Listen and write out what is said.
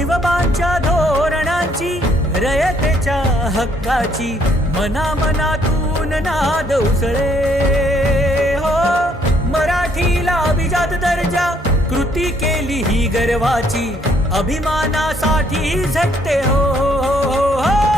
शिवबांच्या धोरणाची रयतेच्या हक्काची मनामनातून नाद उसळे हो. मराठीला अभिजात दर्जा कृती केली ही गर्वाची अभिमानासाठी झटते हो, हो, हो, हो.